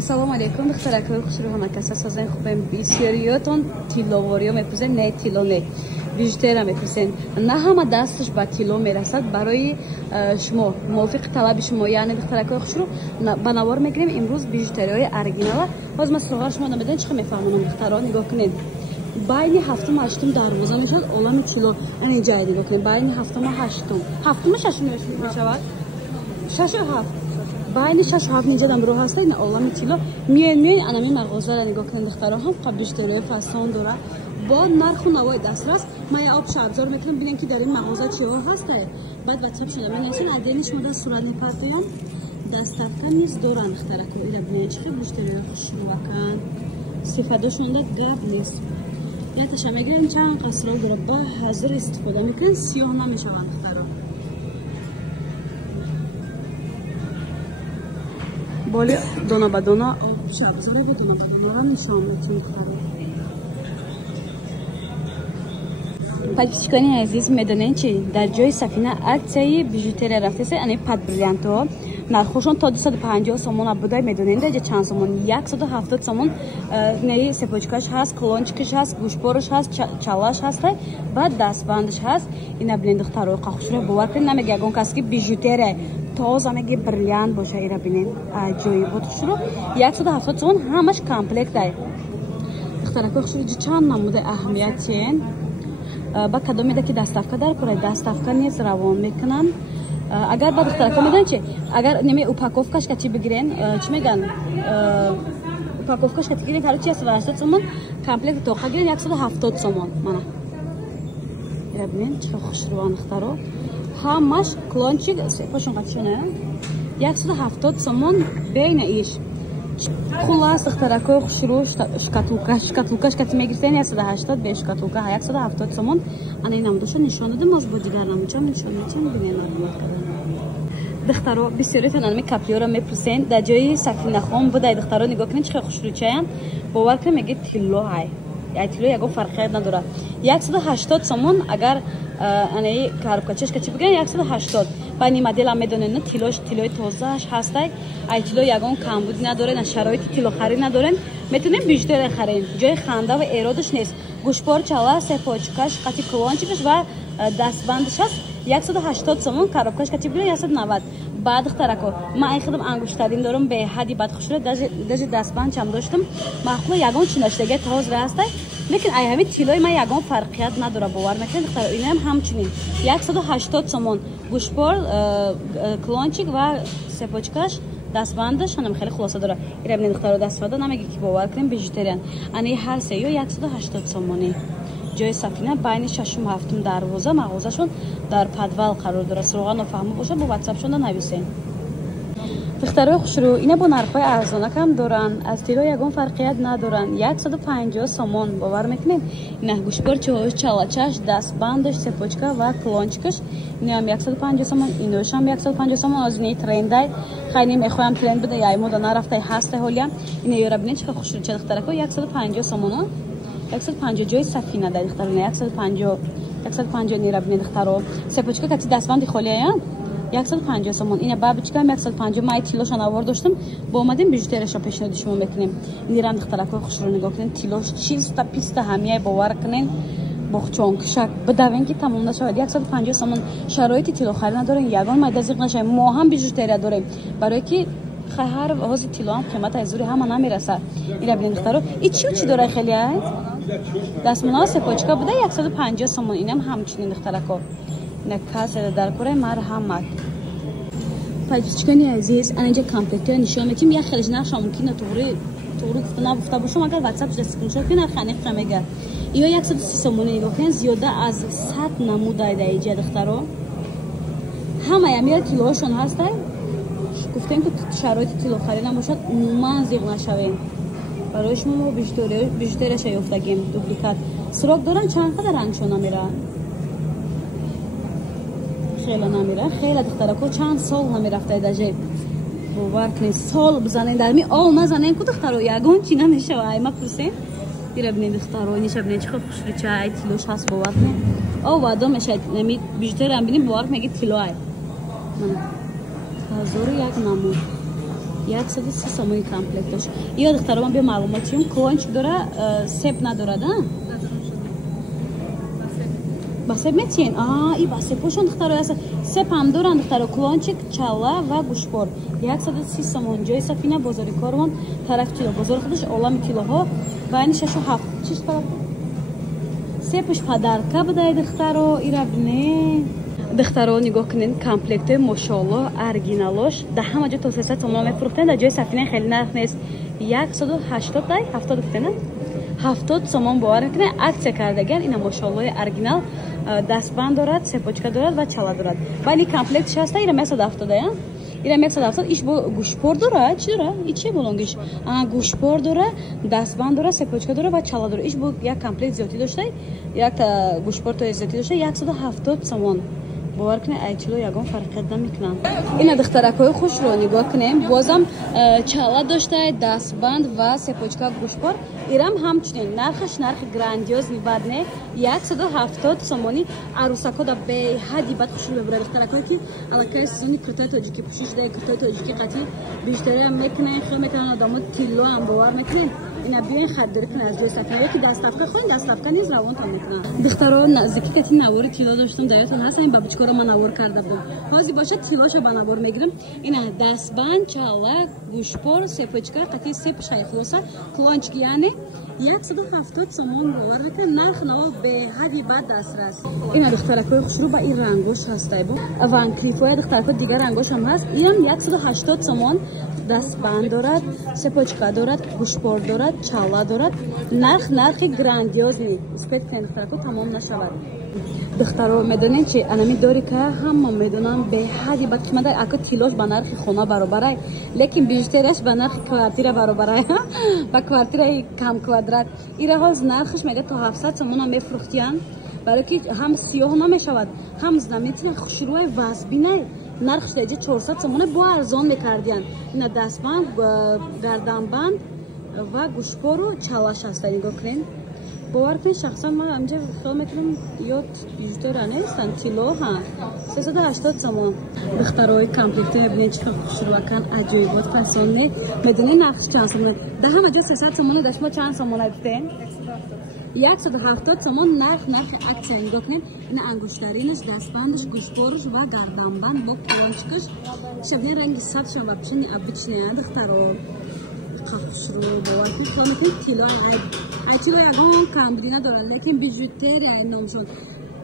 Assalomu alaykum. Dixtaraklar xushruhona kasa sazan xubem biseriyoton tiloworiyo mepuzen ne tilone. Bijutera mepuzen. Na hama dastش با تیلو میرسد برای شما موافق طلب شما یعنی دخترکای خوشرو بنوار میگیریم امروز بیژوتریای اورجینال باز ما سوال شما نمیدن چه میفهمونم دخترها نگاه کنید باین هفتم هشتم دروازه میشد اولم کیلو این جای نگاه کنید باین هفتم هفتم ششم میشود شش و هفت باین شش و هفت اینجا دم رو هست این اولم کیلو میان انا می مغازه را نگاه کنید دخترها هم قبل بیژوتری فسون داره با نرخ و نوای دسترس ما یه آب ابزار میکنم ببینن که در این مغازه چیها هست بعد واتساپ شده من اصلا ادینش مدت صورت نپردیم دستافکا نیست دوران اختراکو اینا ببینن چه بیشتری خوش میکنن استفاده شونده گپ نیست یا تاش میگیرن چند قصرا داره با حاضر استفاده میکنن سیاه نمیشون اخترا بالی دونا با دونا آب ابزار رو دونا با دونا نشون میتونن اخترا подписчикани азиз медонен чи дар ҷои сафина аксияи bijuteri рафтасе ани пад бриллиантҳо нархошон то 250 сомон буда медонен дар чанд сомон 170 сомон неи сепочкаш ҳаст клончикаш ҳаст гӯшбораш ҳаст чалаш ҳаст ва дастбандаш ҳаст ина билен духтаро қахушро бовар кунед намеги ягон кас ки bijuteri тоза меги бриллиант боша ира билен ҷои ботушро 170 сомон ҳамаш комплект ай духтарако хушро чанд намуда аҳамиятен با کدام میده که دستافکا در پره دستافکا نیست روان میکنن اگر با دخترکا میدن چه اگر نمی اوپاکوفکاش که چی بگیرن چی میگن اوپاکوفکاش که بگیرن کارو چی است 180 سومون کامپلکت توخا گیرن 170 سومون مانا ببینید چه خوش روان اختارو همش کلونچیک پاشون قطعونه 170 سومون بین ایش خلاص دخترکای خوشرو شکاتولکاش که میگیرن 180 به شکاتولکا 170 سومون انا اینم دوشو نشون دادم از با دیگر نمیچم نشون میتونم ببینید دخترا بسیاری تنانمی کپلیورا میپرسن در جای سفینه خام بود دخترا نگاه کنین چه خوشرو چاین باور کنید میگه تیلو های یا تیلو یگو فرقی نداره 180 سومون اگر انی کاربکاچش که بگن 180 بانی مدل هم میدونن تیلوش تیلوی توزهش هسته ای تیلو یگان کمبود نداره نه شرایط تیلو خرید ندارن میتونن بیشتر خرید جای خنده و ایرادش نیست گوشبار چالا سپاچکاش قطی کلانچیکش و دستبندش هست 180 سومون کاربکاش که بگن 190 بعد اختراکو ما ای خودم انگشترین دارم به حدی بعد خوشره دج دستبند چم داشتم مخلو یگان چناشتگی تاز راسته لیکن ای همین تیلوی ما یگان فرقیت نداره باور میکنید دختر اینم همچنین 180 سومون گوشبار کلانچیک و سپاچکاش دستبندش هم خیلی خلاصه داره اینا ببینید دختر دستبند نمیگه که باور کنیم بیژوتریان یعنی هر سه یا 180 سومونی جای سفینه بین ششم هفتم دروازه مغازهشون در پدوال قرار داره سراغ نفهمه باشه با واتساپشون نویسین دخترای خوشرو اینا با نرخ‌های ارزانه کم دارن از تیلو یگان فرقیت ندارن 150 سومون باور میکنین اینا گوشبار چالاچش دستبندش سپاچکا و کلانچیکش اینا هم 150 سومون اینوش هم 150 سومون از این ترندای خیلی میخوام ترند بده یا مودا نرفته هسته حالا اینا یارا ببینید چه خوشرو چه دخترکو 150 سومون 150 جای سفینه در دخترونه 150 نیرا ببینید دخترو سپاچکا که دستبند خالیه 150 سومون اینا بابچکا 150 مای تیلوش آورد داشتم با اومدیم بیژوتریشو پیشنهاد شما میکنیم نیران دخترکو خوش رو نگاه کنین تیلوش چیستا پیستا همیای باور کنین بخچون کشک بدون که تموم نشه 150 سومون شرایط تیلو خرید ندارین یگان ماده زیق نشه ما هم بیژوتری داریم برای که هر حوض تیلو هم قیمت ازوری هم نمیرسه اینا ببینید دخترو این چی داره خیلی است دستمال سپاچکا بوده 150 سومون اینم همچنین دخترکو نکاس در کره مرحمت подписчикани азиз анҷа комплектҳои нишон метим як хелиш нархша мумкина туғри гуфта нагуфта бошам агар ватсап шуда скриншот кунед нархи мега ё 130 сомони нигоҳ кунед зиёда аз 100 намудай дар иҷа духтаро ҳамаям я тилоҳошон ҳаста гуфтем ки шароити тило харид набошад умуман зиқ нашавем барои шумо мо bijuteraша ёфтагем дубликат срок доран чанд қадар рангшон намеранд خیلی نمیره خیلی دخترکو چند سال نمیرفته داجی باور کنید سال بزنین در می آل نزنین کو دخترو یگون چی نمیشه وای ما پرسین دیره ببینید دخترو نیشه ببینید چه خوشری چای تیلوش هست باور کنید او وادو میشه نمی بیشتر هم ببینید باور میگه تیلو ای 1001 نمو 130 сомони комплекташ. Ё духтаро ман бе маълумотиюм клончик дора, сеп надорад, а? Ба сеп метиен? И ба сепошон духтаро яса. Сеп ҳам доранд духтаро, клончик, чала ва гӯшбор. 130 сомон. Ҷои Сафина, бозори Корвон, тарафи тило. Бозори худаш олами тилоҳо. Байни 6-7. Чиш падар? Сепаш падарка будай духтаро, ира бине. Духтаро нигоҳ кунед, комплектои мошоалло, оригиналош да ҳама ҷо то 300 сомон мефурӯхтен. Дар ҷои Сафина хеле нарх нест. 180 дай, 70 гуфтена? 70 сомон бовар мекунед. Аксия кардаган ина мошоаллои оригинал, дастбанд дорад, сепочка дорад ва чала дорад. Вали комплектш ҳаста, ира 170 я? Ира 170. Иш бо гӯшбор дорад, чӣ дорад? И чи болонгиш? Гӯшбор дорад, дастбанд дорад, сепочка дорад ва чала дорад. Иш бо як комплект зиёдӣ доштай, як гӯшбор то зиёдӣ доштай, 170 сомон. бовар кунед айчило ягон фарқият намекунанд. Ина духтаракҳои хушро нигоҳ кунем. Бозам чала доштаи дастбанд ва сепочка гӯшбор. Ирам ҳамчунин нархаш нархи грандиозни бад не. 170 сомони. Арӯсакҳо да беҳади бад хушро мебурад. Духтаракҳое ки аллакай сезони куртаи тоҷикӣ пӯшиш даи куртаи тоҷикӣ қатӣ биштариам мекунен, хел мекунан одамо тилло ҳам бовар мекунен. Ина биёин харидорӣ кунед аз ҷои Сафина. Ёки дастафка хоҳед, дастафка низ равонтон мекунанд. Духтаро наздики кати навори тилло доштам, дар ётон ҳаст, ба бичкора ман навор карда будам. ҳозир бошад тиллошо ба навор мегирам. Ина дастбанд, чала, гӯшбор, сепочка қати сепш хайхлоса, клончик яъне 170 сомон бовар мекунад. нарх наво беҳади бад дастрас. Ина духтаракҳои хушрӯ ба ин рангош ҳастай бо ванклифоя духтаракҳо дигар рангош ҳам ҳаст. Инам 180 сомон. Дастбанд дорад, сепочка дорад, гӯшбор дорад, чала дорад. Нархи грандиозни. Успед кунед духтаракҳо тамом нашавад. духтаро медонед чи анами дори ка ҳама медонам беҳади бад қимат ай. Ака тилош ба нархи хона баробарай, лекин бижутерияш ба нархи квартира баробарай. Ба квартираи кам квадрат. Ира ҳоз нархиш мега то 700 сомона мефурӯхтиян. Барои ки ҳам сиёҳ намешавад, ҳам знаметина хушрӯи вазбинай. нархш даҷа 400 сомона бо арзон мекардиян. Ина дастбанд, гарданбанд ва гӯшбору чалаш ҳаста. нигоҳ кунед. бовар кунед, шахсан ман амҷа хиёл мекунам ёд бижутера нестан, тилло ҳа 380 сомон. духтарои комплектӣ мебинед чӣ хушрӯакан, аҷоибот фасонне. медонед нархш чанд сомона? Да ҳама ҷо 300 сомона, да шумо чанд сомона гуфтен? 170 сомон. нархи аксия. нигоҳ кунед. ина ангуштаринаш, дастбандаш, гӯшбораш ва гарданбанд бо клончикаш. шабне ранги сабшам ва пишани обичная духтаро. хушрӯ бовар кунед, хиёл мекунед тилло айчило ягон камбуди надорад, лекин бижутерия номшон.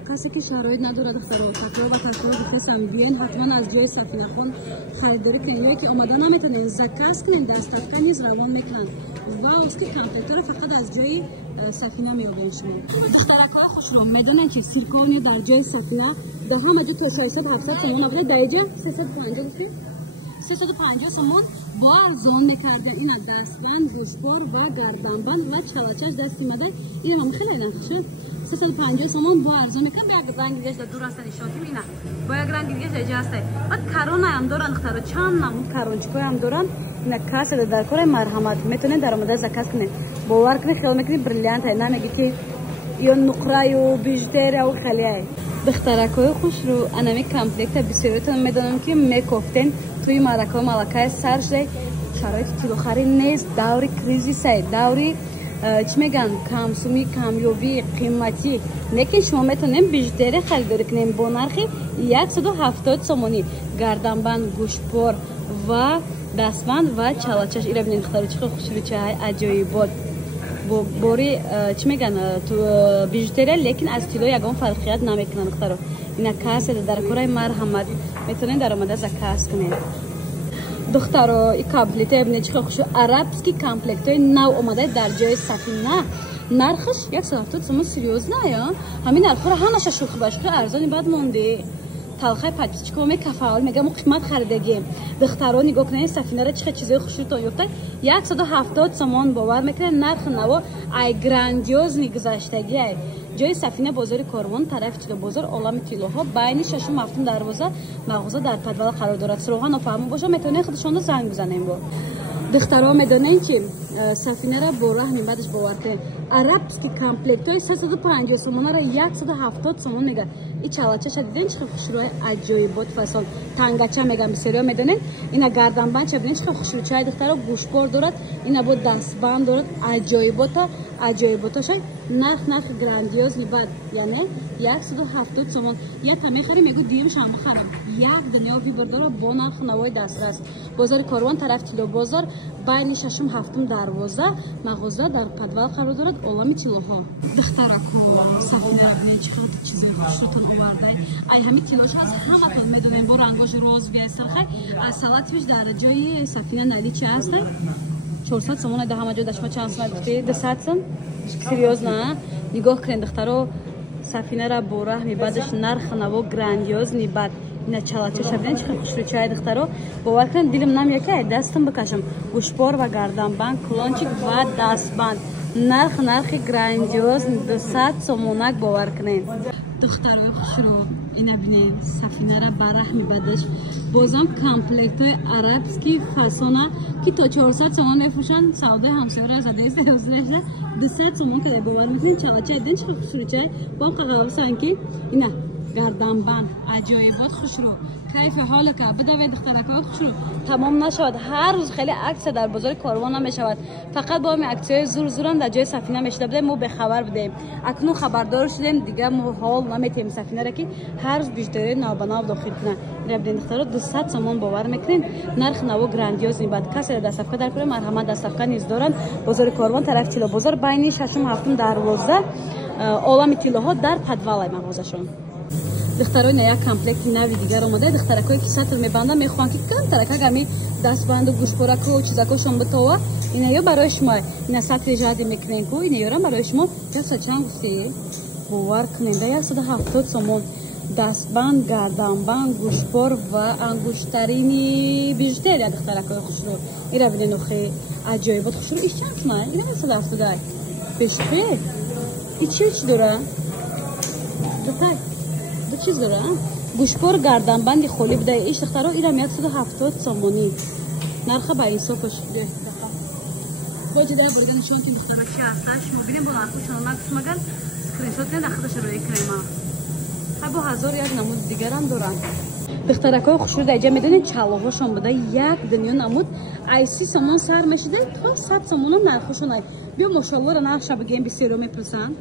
касе ки шароит надорад духтаро, такро ва такро гуфтасам биёин ҳатман аз ҷои Сафинахон харидорӣ кунед. ёе ки омада наметонед заказ кунед, дастафка низ равон мекунанд. ва оски комплектора фақат аз ҷои Сафина меёбем шумо. духтаракҳои хушрӯ медонед чи сирковни дар ҷои Сафина да ҳама ҷо то 600-700 сомон набуда, даиҷа 350 гуфтед? 350 сомон бо арзон мекардем. ина дастбанд, гӯшбор ва гарданбанд ва чалачаш дасти мадай. ина ман хеле нахша 350 сомон бо арзон мекардем. бо як ранги дигаш да дур ҳастан ишотим. ина бо як ранги дигаш даиҷа ҳастай. баъд карона ҳам доранд духтаро, чанд намуд карончикҳои ҳам доранд. ина касса дар кори марҳамат метонед дар омада заказ кунед. бовар кунед, хиёл мекунед бриллиант ай, намеги ки ё нуқраю бижутерияу халиай. духтаракҳои хушрӯ анами комплекта бисёртон медонам ки мекофтен туи маъракаҳои малакаи сар шудай. шароити тилохарӣ нест, даври кризисай, даври чӣ мегӯянд камсумӣ, камёбӣ, қиматӣ. лекин шумо метонем бижутерия харидорӣ кунем бо нархи 170 сомонӣ. гарданбанд, гӯшбор ва дастбанд ва чалачаш. ира бинед духтаро чӣ хушрӯ, чӣ аҷоибот. бори чӣ мегӯянд бижутерия, лекин аз тилло ягон фарқият намекунанд духтаро. ина кассе дар кораи марҳамат метонед дар омада заказ кунед. духтаро и комплектои бинед чӣ хушрӯ, арабский комплектои нав омадаи дар ҷои Сафина. нархаш 170 сомон. серьёзна я? ҳамин нархҳоро ҳамаша шӯхӣ ба шӯхӣ арзони бад монди. талхай пачичко мекафаол мегам қимат харидагем. духтаро нигоҳ кунед, Сафинара чӣ чизои хушрӯтон ёфтад. 170 сомон бовар мекунед. нархи наво ай грандиозни гузаштагӣ ай. ҷои Сафина, бозори Корвон, тарафи тилло бозор, олами тиллоҳо. байни 6-7 дарвоза мағоза дар подвал қарор дорад. суроға нофаҳмо боша метавонед худшонро занг бизанем. бо духтаро медонед ки сафинара бо раҳми баъдаш бовар кунед арабский комплектҳои 350 сомонара 170 сомон мега. И чалачаша диден чӣ хушрӯи аҷоибот фасон тангача мегам бисёриё медонен. Ина гарданбанча бинен чӣ хушрӯчаи духтаро гӯшбор дорад. Ина бо дастбанд дорад аҷоиботашай нархи грандиозни бад яъне 170 сомон. Яка мехарим мегӯ диюмшам бихарам. Як дунё вибор дора бо нарху навои дастрас. Бозори Корвон тараф Тилло бозор байни 6-7 дарвоза мағоза дар подвал қарор дорад олами тиллоҳо. Духтарако сафинара бинен чӣ хеле чизои хушрӯтон овардай. Ай ҳами тиллош аз ҳаматон медонем бо рангош розовия сархай. Салатвиш дар ҷои сафина нали чи ҳастай? 400 сомон да ҳама ҷо дашма чанд сомон гуфти 200 сом. Серьёзно, нигоҳ кунед духтаро сафинара бо раҳми баъдаш нарх наво грандиозни бад. Ина чалачаша бинен чӣ хел хушрӯчаи духтаро бовар кунед дилам намяка дастам бикашам гӯшбор ва гарданбанд клончик ва дастбанд нархи грандиоз 200 сомонак бовар кунед. Духтарои хушрӯ ина бинед сафинара ба раҳми баъдаш бозам комплектҳои арабский фасона ки то 400 сомон мефурӯшанд савдои ҳамсояро задеста 200 сомон каде бовар мекунед чалачаи ден чӣ хел хушрӯчаи бом қағавсан ки ина гарданбанд аҷоибот хушрӯ кайфи ҳолака бидавед духтаракои хушрӯ тамом нашавад. ҳар рӯз хеле аксия дар бозори Корвон намешавад. фақат бо ҳами аксияҳои зурам дар ҷои сафина мешуда будем мо бехабар будем. акнун хабардор шудем дига мо ҳол наметем сафинара ки ҳар рӯз биждори навбанав дохил кунад. ина биден духтаро 200 сомон бовар мекунем. нарх наво грандиозни бад касе дастафка дар кӯре марҳамат дастафка низ доранд. бозори Корвон тарафи Тилло бозор байни 6-7 дарвоза олами тиллоҳо дар подвалай мағозашон. духтарои на як комплекти нави дигар омадаи духтаракое ки сатр мебанданд мехоҳанд ки камтарак агами дастбанду гӯшбораку чизакошон битова ина ё барои шумо ина сатри жади мекунем ку ина ёрам барои шумо 100 чанд гуфти бовар куненда 170 сомон дастбанд гарданбанд гӯшбор ва ангуштарини бижутерия духтаракои хушрӯ ира бинен охи аҷоибот хушрӯ иш чанд сомон ина 170 бешухе и чи дора духтар чиз дора гӯшбор гарданбанди холӣ будаи иш духтаро ирам 170 сомонӣ нарха ба инсофаш боҷида бурида нишон ки духтара чи ҳаста шумо бинем бо нарху чанонак маган скриншот кунед ахаташа рӯи крема ҳабо 1001 намуд дигарам доранд. духтаракои хушрӯ дар ҷа медонед чалоҳошон буда як дунё намуд ай 30 сомон сар мешуда то 100 сомонам нархошон ай биё мошаллоро нархша бигем бисёриё мепурсанд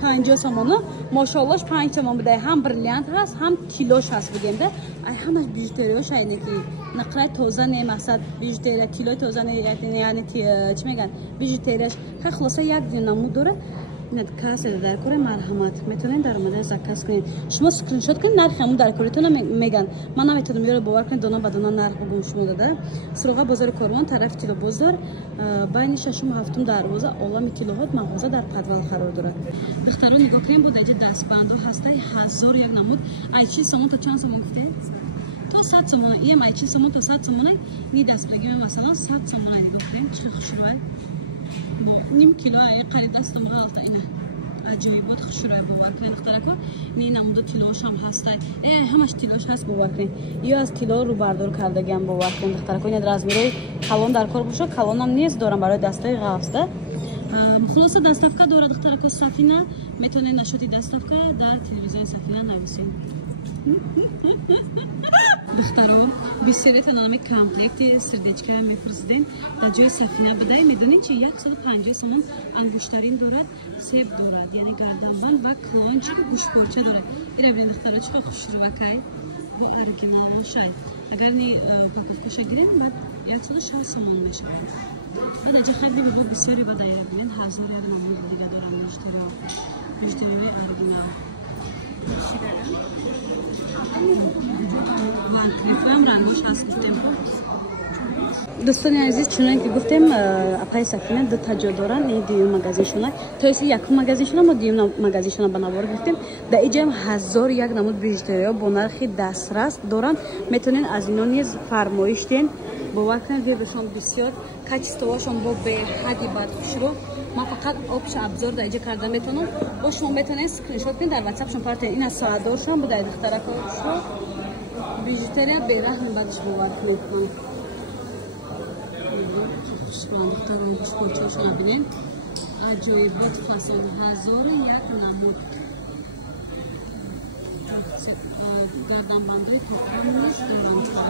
50 сомона мошаллош 5 сомон будай ҳам бриллиант ҳаст ҳам тиллош ҳаст бигем да ай ҳамаш бижутериёш айне ки нақрай тоза не масад бижутерия тиллои тоза не яъне чӣ меган бижутерияш ха хулоса як дунё намуд дора над кассе дар кори марҳамат метавонед дар омада заказ кунед шумо скриншот кунед нархи ҳамун дар коритон меган ман наметавонам ёро бовар кунед дона ба дона нарх гум шумо дада суруға бозори Корвон тарафи Тилло бозор байни 6-7 дарвоза олами тиллоҳот мағоза дар подвал қарор дорад. духтаро нигоҳ кунем бо даҷа дастбандо ҳастай 1001 намуд ай чи сомон то чанд сомон гуфтед то 100 сомон ем ай чи сомон то 100 сомон ни дастбаги масалан 100 сомон нигоҳ кунем чӣ хушрӯ ним кило ай қариб дастам ҳалта ина аҷоибот хушрӯ бовар кунед духтарако ни намуду тиллоошам ҳастай ҳамаш тиллош ҳаст бовар кунед ё аз тилло рӯ бардор кардагиам бовар кунед духтарако ина размерои калон дар кор боша калонам нест дорам барои дастаи ғафсда хулоса дастафка дора духтарако сафина метавонед нашоти дастафка дар телевизиони сафина нависед. духтаро бисёриятон ами комплекти сердечка мепурсидем дар ҷои сафина будай медонед чи 150 сомон ангуштарин дорад себ дорад яъне гарданбанд ва клончи гӯшборча дорад ира бинед духтаро чӣ хушрӯвакай бо оригиналошай агар ни упаковкаша гирем бад 160 сомон мешавад бад аҷа хайби бо бисёри бада ира бинед 1001 намуд дига дорам бижутериёи оригинал ванкрифам рангош ҳаст гуфтем. дӯстони азиз чунон ки гуфтем апаи сафина дута ҷо доранд ин дуюм магазиншона то иси якум магазиншона мо дуюм магазиншона ба навор гирифтем дар ин ҷоям 1001 намуд бижутериё бо нархи дастрас доранд метавонед аз ино низ фармоиш диҳед бовар кунед вебашон бисёр качествоашон бо беҳади бад хушрӯ ман фақат опш абзор дар иҷо карда метавонам бо шумо метавонед скриншот кунед дар ватсапшон партен ина саъдоршам будай духтаракои хушрӯ бижутерия бераҳми бадаш бовар кунед бушрон духтарон бушхочош набинем аҷоибот фасон 1001 намуд гарданбандаи тӯфониш даронча